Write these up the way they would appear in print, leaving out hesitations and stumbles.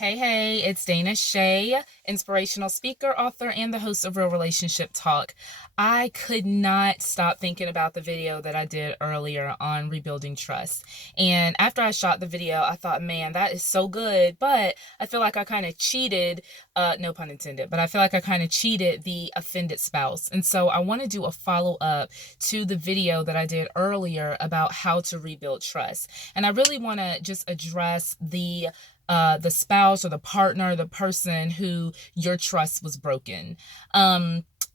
Hey, it's Dana Shay, inspirational speaker, author, and the host of Real Relationship Talk. I could not stop thinking about the video that I did earlier on rebuilding trust. And after I shot the video, I thought, man, that is so good. But I feel like I kind of cheated, no pun intended, but I feel like I kind of cheated the offended spouse. And so I want to do a follow up to the video that I did earlier about how to rebuild trust. And I really want to just address the spouse or the partner, the person who your trust was broken.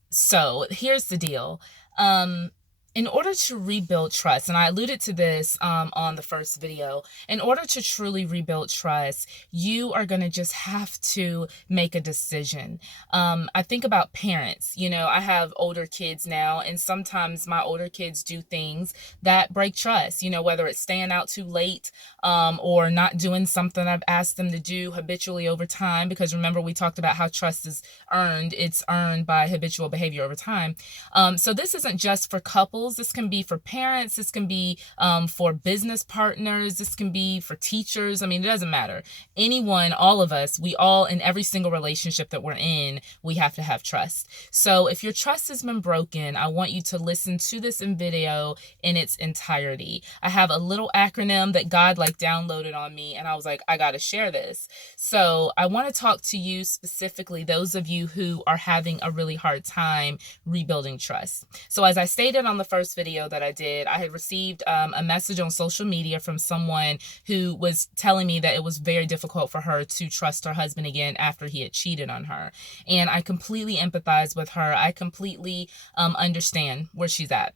So here's the deal. Um, in order to rebuild trust, and I alluded to this on the first video, in order to truly rebuild trust, you are going to just have to make a decision. I think about parents. I have older kids now, and sometimes my older kids do things that break trust, whether it's staying out too late or not doing something I've asked them to do habitually over time. Because remember, we talked about how trust is earned. It's earned by habitual behavior over time. So this isn't just for couples. This can be for parents. This can be for business partners. This can be for teachers. I mean, it doesn't matter. Anyone, all of us, we all, in every single relationship that we're in, we have to have trust. So if your trust has been broken, I want you to listen to this video in its entirety. I have a little acronym that God downloaded on me, and I was like, I got to share this. So I want to talk to you specifically, those of you who are having a really hard time rebuilding trust. So as I stated on the first video that I did, I had received a message on social media from someone who was telling me that it was very difficult for her to trust her husband again after he had cheated on her. And I completely empathize with her. I completely understand where she's at.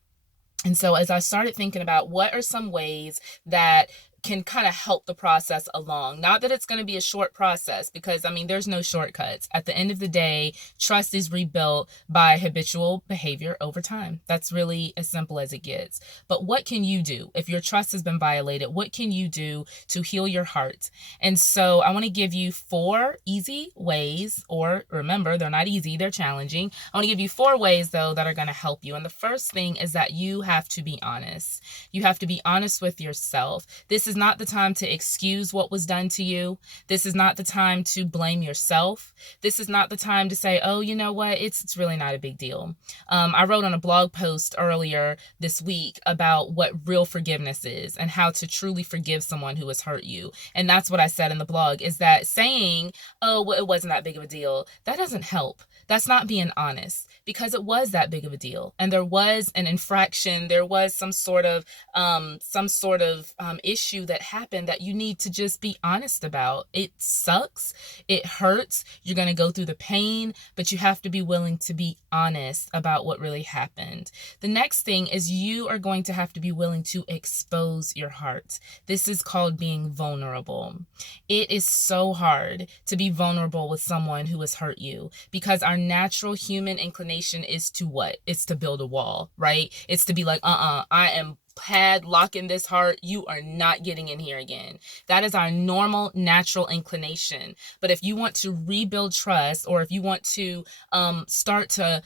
And so as I started thinking about what are some ways that can kind of help the process along. Not that it's going to be a short process, because there's no shortcuts. At the end of the day, trust is rebuilt by habitual behavior over time. That's really as simple as it gets. But what can you do if your trust has been violated? What can you do to heal your heart? And so I want to give you 4 easy ways, or remember, they're not easy, they're challenging. I want to give you 4 ways though that are going to help you. And the first thing is that you have to be honest. You have to be honest with yourself. This is not the time to excuse what was done to you. This is not the time to blame yourself. This is not the time to say, oh, you know what? It's really not a big deal. I wrote on a blog post earlier this week about what real forgiveness is and how to truly forgive someone who has hurt you. And that's what I said in the blog, is that saying, oh, well, it wasn't that big of a deal, that doesn't help. That's not being honest, because it was that big of a deal. And there was an infraction. There was some sort of issue that happened that you need to just be honest about. It sucks. It hurts. You're going to go through the pain, but you have to be willing to be honest about what really happened. The next thing is you are going to have to be willing to expose your heart. This is called being vulnerable. It is so hard to be vulnerable with someone who has hurt you, because our natural human inclination is to what? It's to build a wall, right? It's to be like, I am padlocking this heart. You are not getting in here again. That is our normal, natural inclination. But if you want to rebuild trust, or if you want to start to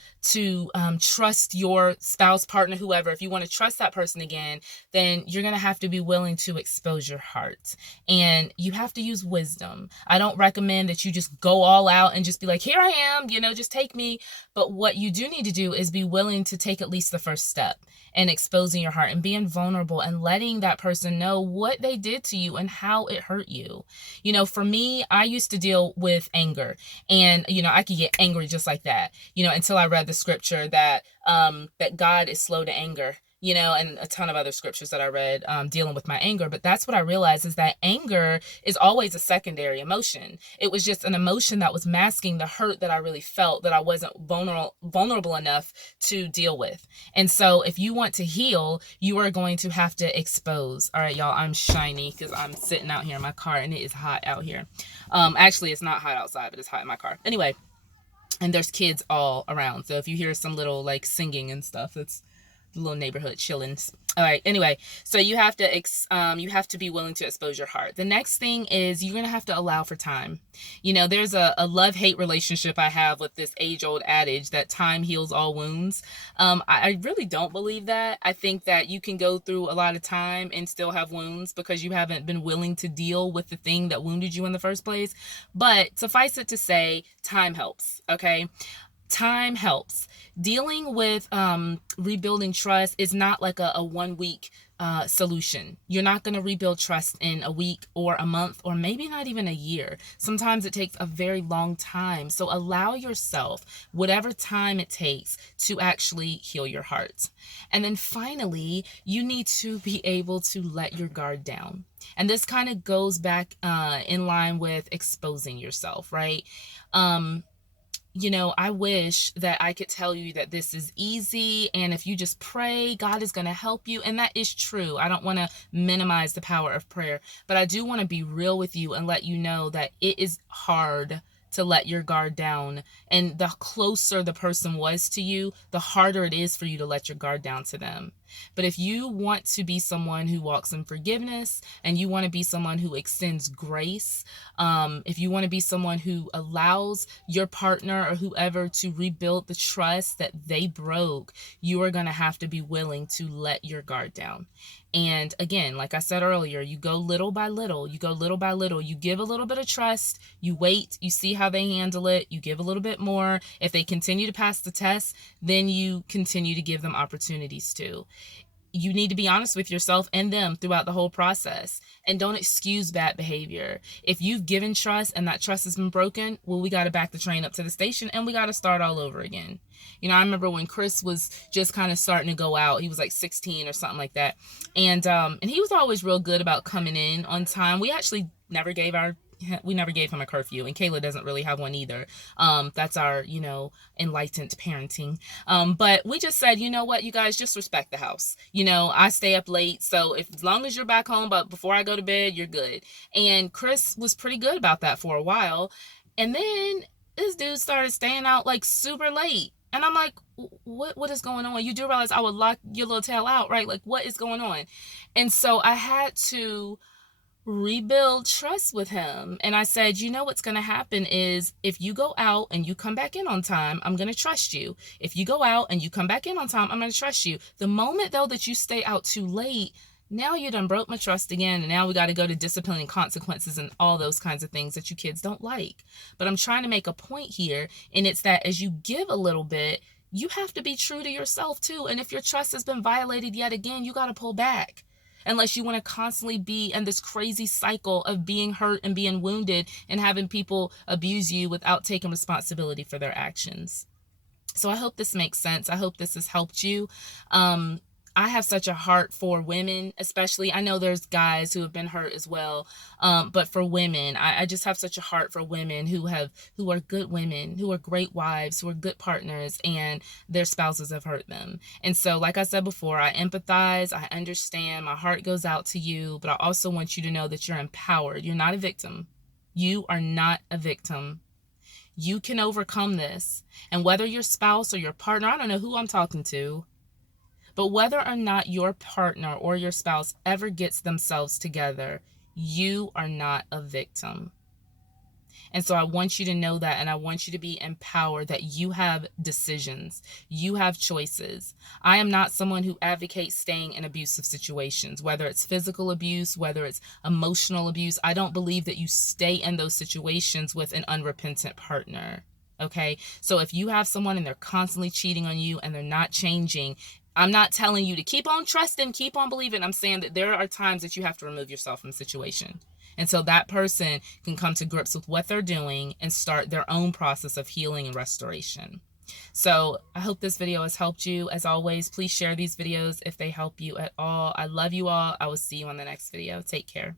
trust your spouse, partner, whoever, if you want to trust that person again, then you're going to have to be willing to expose your heart. And you have to use wisdom. I don't recommend that you just go all out and just be like, here I am, just take me. But what you do need to do is be willing to take at least the first step in exposing your heart and being vulnerable and letting that person know what they did to you and how it hurt you. For me, I used to deal with anger, and, I could get angry just like that, until I read the scripture that God is slow to anger, and a ton of other scriptures that I read dealing with my anger. But that's what I realized, is that anger is always a secondary emotion. It was just an emotion that was masking the hurt that I really felt, that I wasn't vulnerable enough to deal with. And so if you want to heal, you are going to have to expose. All right, y'all, I'm shiny because I'm sitting out here in my car and it is hot out here. Actually, it's not hot outside, but it's hot in my car. Anyway, and there's kids all around. So if you hear some little singing and stuff, little neighborhood chillings. All right. Anyway, so you have to be willing to expose your heart. The next thing is you're gonna have to allow for time. There's a love-hate relationship I have with this age-old adage that time heals all wounds. I really don't believe that. I think that you can go through a lot of time and still have wounds because you haven't been willing to deal with the thing that wounded you in the first place. But suffice it to say, time helps. Okay. Time helps. Dealing with rebuilding trust is not like a 1 week solution. You're not going to rebuild trust in a week or a month or maybe not even a year. Sometimes it takes a very long time. So allow yourself whatever time it takes to actually heal your heart. And then finally, you need to be able to let your guard down. And this kind of goes back in line with exposing yourself, right? I wish that I could tell you that this is easy and if you just pray, God is going to help you. And that is true. I don't want to minimize the power of prayer, but I do want to be real with you and let you know that it is hard to let your guard down. And the closer the person was to you, the harder it is for you to let your guard down to them. But if you want to be someone who walks in forgiveness and you want to be someone who extends grace, if you want to be someone who allows your partner or whoever to rebuild the trust that they broke, you are going to have to be willing to let your guard down. And again, like I said earlier, you go little by little, you give a little bit of trust, you wait, you see how they handle it, you give a little bit more. If they continue to pass the test, then you continue to give them opportunities too. You need to be honest with yourself and them throughout the whole process, and don't excuse bad behavior. If you've given trust and that trust has been broken, well, we got to back the train up to the station and we got to start all over again. I remember when Chris was just kind of starting to go out. He was like 16 or something like that. And he was always real good about coming in on time. We actually never gave him a curfew, and Kayla doesn't really have one either. That's our, enlightened parenting. But we just said, you know what, you guys just respect the house. I stay up late, so as long as you're back home, but before I go to bed, you're good. And Chris was pretty good about that for a while. And then this dude started staying out like super late. And I'm like, what is going on? You do realize I would lock your little tail out, right? Like, what is going on? And so I had to rebuild trust with him. And I said, what's going to happen is if you go out and you come back in on time, I'm going to trust you. If you go out and you come back in on time, I'm going to trust you. The moment, though, that you stay out too late, now you done broke my trust again. And now we got to go to discipline and consequences and all those kinds of things that you kids don't like. But I'm trying to make a point here. And it's that as you give a little bit, you have to be true to yourself too. And if your trust has been violated yet again, you got to pull back. Unless you want to constantly be in this crazy cycle of being hurt and being wounded and having people abuse you without taking responsibility for their actions. So I hope this makes sense. I hope this has helped you. I have such a heart for women, especially. I know there's guys who have been hurt as well. But for women, I just have such a heart for women who are good women, who are great wives, who are good partners, and their spouses have hurt them. And so, like I said before, I empathize, I understand, my heart goes out to you, but I also want you to know that you're empowered. You're not a victim. You are not a victim. You can overcome this. And whether your spouse or your partner, I don't know who I'm talking to, but whether or not your partner or your spouse ever gets themselves together, you are not a victim. And so I want you to know that, and I want you to be empowered that you have decisions, you have choices. I am not someone who advocates staying in abusive situations, whether it's physical abuse, whether it's emotional abuse. I don't believe that you stay in those situations with an unrepentant partner. Okay, so if you have someone and they're constantly cheating on you and they're not changing, I'm not telling you to keep on trusting, keep on believing. I'm saying that there are times that you have to remove yourself from the situation. And so that person can come to grips with what they're doing and start their own process of healing and restoration. So I hope this video has helped you. As always, please share these videos if they help you at all. I love you all. I will see you on the next video. Take care.